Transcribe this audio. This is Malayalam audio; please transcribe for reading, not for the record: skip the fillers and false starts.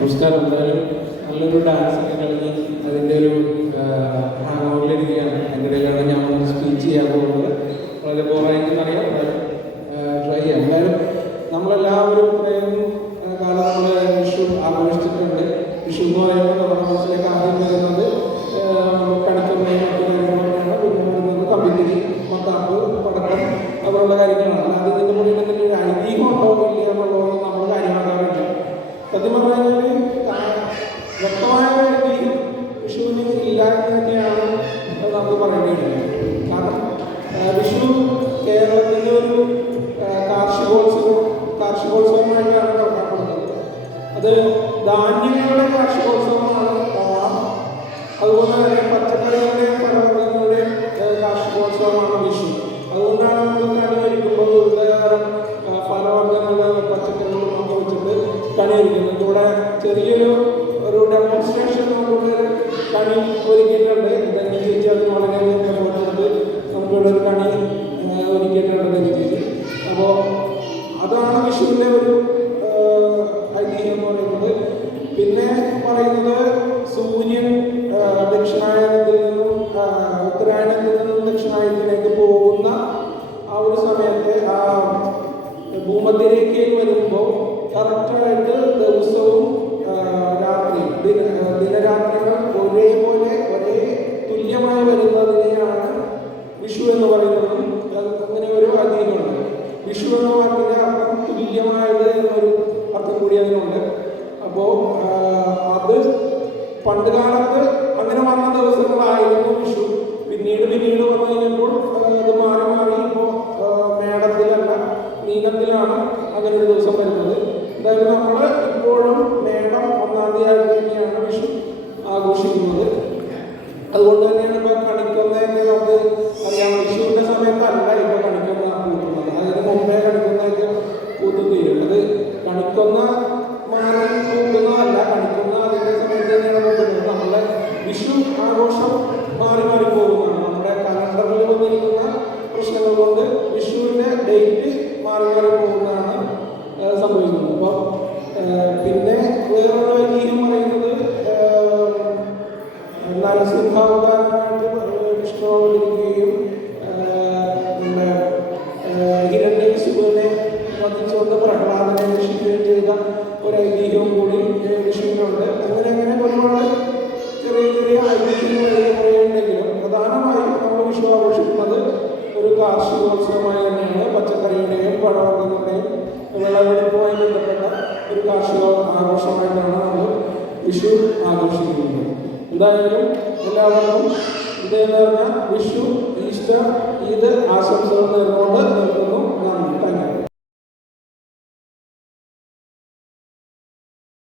നമസ്കാരം. എന്തായാലും നല്ലൊരു ഡാൻസ് ഒക്കെ കളിഞ്ഞ് അതിൻ്റെ ഒരു ഹാങ് ഓവറിലിരിക്കുകയാണ്. അതിൻ്റെ ഇടയിലാണ് ഞാൻ സ്പീച്ച് ചെയ്യാൻ പോകുന്നത്. വളരെ ബോറായിരിക്കും അറിയാം, ട്രൈ ചെയ്യാം. എന്തായാലും നമ്മളെല്ലാവരും ഇത്രയും കാലം നമ്മൾ വിഷു ആഘോഷിച്ചിട്ടുണ്ട്. വിഷു എന്ന് പറയുമ്പോൾ നമ്മുടെ മനസ്സിലേക്ക് ആദ്യം വരുന്നത് കണിക്കൊന്നയും മറ്റു കാര്യങ്ങളൊക്കെയാണ്. പിന്നെ വരുന്നത് കമ്പിത്തിരി, മത്താപ്പ്, പടക്കം, അതുപോലുള്ള കാര്യങ്ങളാണ്. അല്ലാതെ ഇതിൻ്റെ മുന്നിൽ എന്തെങ്കിലും ഒരു ഐതിഹ്യം ഉണ്ടോ ഇല്ല എന്നുള്ളത് നമ്മൾ കാര്യമാക്കാറില്ല. സത്യം പറഞ്ഞാൽ വ്യക്തമായ ഐതിഹ്യം വിഷുവിന് ഇല്ല എന്ന് തന്നെയാണ് നമുക്ക് പറയേണ്ടത്. കാരണം വിഷു കേരളത്തിൻ്റെ ഒരു കാർഷികോത്സവമായിട്ടാണ് കണക്കാക്കുന്നത്. അത് ധാന്യങ്ങളുടെ കാർഷികോത്സവമാണ് ഓണം. അതുപോലെ തന്നെ പച്ചക്കറികളുടെയും ഫലവർഗ്ഗങ്ങളുടെയും കാർഷികോത്സവമാണ് വിഷു. അതുകൊണ്ടാണ് നമ്മൾ കണി ഒരുക്കുമ്പോൾ വിവിധതരം ഫലവർഗ്ഗങ്ങളും പച്ചക്കറികളും ഒക്കെ വെച്ചിട്ട് കണി ഒരുക്കുന്നത്. ഇവിടെ ചെറിയൊരു ഡെമോൺസ്ട്രേഷനോടുകൂടി കണി ഒരുക്കിയിട്ടുണ്ട്. ഇതെങ്ങനെ ചേച്ചി അത് വളരെയധികം പ്രവർത്തിച്ചിട്ട് നമുക്കിവിടെ ഒരു കണി ഒരുക്കിയിട്ടുണ്ടെന്ന് ചേച്ചി. അപ്പോൾ അതാണ് വിഷുവിൻ്റെ ഒരു ഐതിഹ്യം എന്ന് പറയുന്നത്. പിന്നെ പറയുന്നത് സൂര്യൻ ദക്ഷിണായനത്തിൽ നിന്നും ഉത്തരായണത്തിൽ നിന്നും ദക്ഷിണായനത്തിലേക്ക് പോകുന്ന ആ ഒരു സമയത്ത് ആ ഭൂമധ്യരേഖയിൽ വരുമ്പോൾ കറക്റ്റായിട്ട് ദിവസവും രാത്രിയും ദിനരാത്രികൾ ഒരേപോലെ ഒരേ തുല്യമായി വരുന്നതിനെയാണ് വിഷു എന്ന് പറയുന്നതും. അങ്ങനെ ഒരു ഐതിഹ്യമുണ്ട്. വിഷു എന്ന വാക്കിൻ്റെ അർത്ഥം തുല്യമായത് എന്നൊരു അർത്ഥം കൂടി അതിനുണ്ട്. അപ്പോൾ അത് പണ്ട് കാലത്ത് അങ്ങനെ വന്ന ദിവസങ്ങളായിരുന്നു വിഷു. പിന്നീട് വന്നു കഴിഞ്ഞപ്പോൾ അത് മാറി ഇപ്പോൾ മേടത്തിലല്ല മീനത്തിലാണ് അങ്ങനെ ഒരു ദിവസം വരുന്നത്. എന്തായാലും നമ്മൾ ഇപ്പോഴും മേടം 1-ാം തീയതി തന്നെയാണ് വിഷു ആഘോഷിക്കുന്നത്. അതുകൊണ്ട് തന്നെയാണ് ഇപ്പോൾ കണിക്കൊന്നയൊക്കെ നമുക്ക് അറിയാം. വിഷുവിൻ്റെ സമയത്തല്ല ഇപ്പോൾ കണിക്കൊന്ന കൂട്ടുന്നത്. അതിന് മുമ്പേ കണിക്കൊന്നയൊക്കെ കൂത്തു തീരും. അത് കണിക്കൊന്ന മാറി കൂട്ടുന്നതല്ല, കണിക്കൊന്ന അതിൻ്റെ സമയത്ത് തന്നെയാണ് കൂട്ടുന്നത്. നമ്മുടെ വിഷു ആഘോഷം മാറി പോകുന്നതാണ്. നമ്മുടെ കലണ്ടറിൽ വന്നിരിക്കുന്ന പ്രശ്നങ്ങൾ കൊണ്ട് വിഷുവിൻ്റെ ഡേറ്റ് മാറി പോകുന്നതാണ് സംഭവിക്കുന്നത്. അപ്പോൾ പിന്നെ വേറൊരു ഐതിഹ്യം പറയുന്നത് നരസിംഹാവതാരമായിട്ട് വിഷ്ണുവിരിക്കുകയും നമ്മുടെ ഹിരണ്യകശിപുവിനെ വധിച്ചുകൊണ്ട് പ്രഹ്ലാദനെ രക്ഷിക്കുകയും ചെയ്ത ഒരു ഐതിഹ്യവും കൂടി വിഷുവിനുണ്ട്. അങ്ങനെ ഒരുപാട് ചെറിയ ഐതിഹ്യങ്ങൾ പറയുന്നുണ്ടെങ്കിലും പ്രധാനമായും നമ്മൾ വിഷു ആഘോഷിക്കുന്നത് ഒരു കാർഷികോത്സവമായി തന്നെയാണ്. പച്ചക്കറിയുടെയും പഴവർഗ്ഗങ്ങളുടെയും വിളവെടുപ്പുമായി ബന്ധപ്പെട്ട ഒരു കാർഷിക ആഘോഷമായിട്ടാണ് നമ്മൾ വിഷു ആഘോഷിക്കുന്നത്. എന്തായാലും എല്ലാവർക്കും ഇതേ പറഞ്ഞ വിഷു, ഈസ്റ്റർ, ഈദ് ആശംസകൾ നേർന്നുകൊണ്ട് നിർത്തുന്നു.